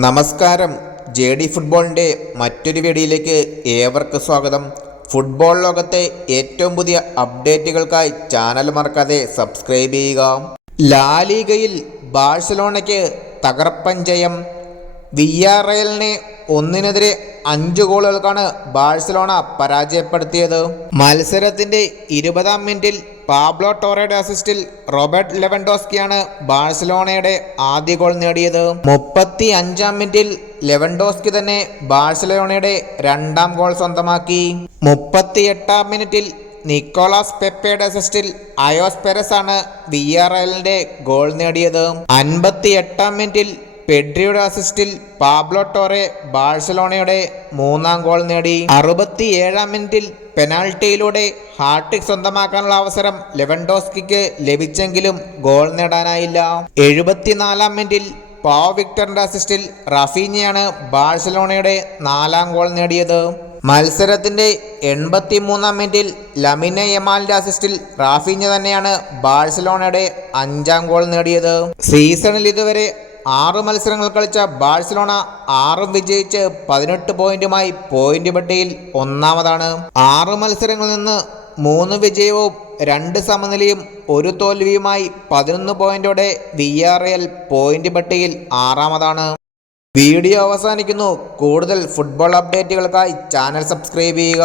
നമസ്കാരം. ഫുട്ബോളിൻ്റെ മറ്റൊരു വീഡിയോയിലേക്ക് ഏവർക്കും സ്വാഗതം. ഫുട്ബോൾ ലോകത്തെ ഏറ്റവും പുതിയ അപ്ഡേറ്റുകൾക്കായി ചാനൽ മറക്കാതെ സബ്സ്ക്രൈബ് ചെയ്യുക. ലാ ലീഗയിൽ ബാഴ്സലോണയ്ക്ക് തകർപ്പൻ ജയം. വിയ്യാറയലിനെ 1-5 ഗോളുകൾക്കാണ് ബാഴ്സലോണ പരാജയപ്പെടുത്തിയത്. മത്സരത്തിന്റെ 20-ാം മിനിറ്റിൽ പാബ്ലോ ടോറയുടെ അസിസ്റ്റിൽ റോബർട്ട് ലെവൻഡോസ്കിയാണ് ബാഴ്സലോണയുടെ ആദ്യ ഗോൾ നേടിയത്. 35-ാം മിനിറ്റിൽ ലെവൻഡോസ്കി തന്നെ ബാഴ്സലോണയുടെ 2ാം ഗോൾ സ്വന്തമാക്കി. 38-ാം മിനിറ്റിൽ നിക്കോളാസ് പെപ്പയുടെ അസിസ്റ്റിൽ അയോസ് പെരസ് ആണ് വിയ്യാറയലിന്റെ ഗോൾ നേടിയത്. 58-ാം മിനിറ്റിൽ പെഡ്രിയുടെ അസിസ്റ്റിൽ പാബ്ലോ ടോറെ ബാഴ്സലോണയുടെ 3ാം ഗോൾ നേടി. 67-ാം മിനിറ്റിൽ പെനാൽറ്റിയിലൂടെ ഹാട്രിക് സ്വന്തമാക്കാനുള്ള അവസരം ലെവൻഡോസ്കിക്ക് ലഭിച്ചെങ്കിലും ഗോൾ നേടാനായില്ല. 74-ാം മിനിറ്റിൽ പാവോ വിക്ടറിന്റെ അസിസ്റ്റിൽ റാഫീഞ്ഞയാണ് ബാഴ്സലോണയുടെ 4ാം ഗോൾ നേടിയത്. മത്സരത്തിന്റെ 83-ാം മിനിറ്റിൽ ലമിനെ യമാലിന്റെ അസിസ്റ്റിൽ റാഫീഞ്ഞ തന്നെയാണ് ബാഴ്സലോണയുടെ 5ാം ഗോൾ നേടിയത്. സീസണിൽ ഇതുവരെ 6 മത്സരങ്ങൾ കളിച്ച ബാഴ്സലോണ 6 വിജയിച്ച് 18 പോയിന്റുമായി പോയിന്റ് പട്ടികയിൽ 1ാമതാണ്. 6 മത്സരങ്ങളിൽ നിന്ന് 3 വിജയവും 2 സമനിലയും 1 തോൽവിയുമായി 11 പോയിന്റോടെ വിയ്യാറയൽ പോയിന്റ് പട്ടികയിൽ 6ാമതാണ്. വീഡിയോ അവസാനിക്കുന്നു. കൂടുതൽ ഫുട്ബോൾ അപ്ഡേറ്റുകൾക്കായി ചാനൽ സബ്സ്ക്രൈബ് ചെയ്യുക.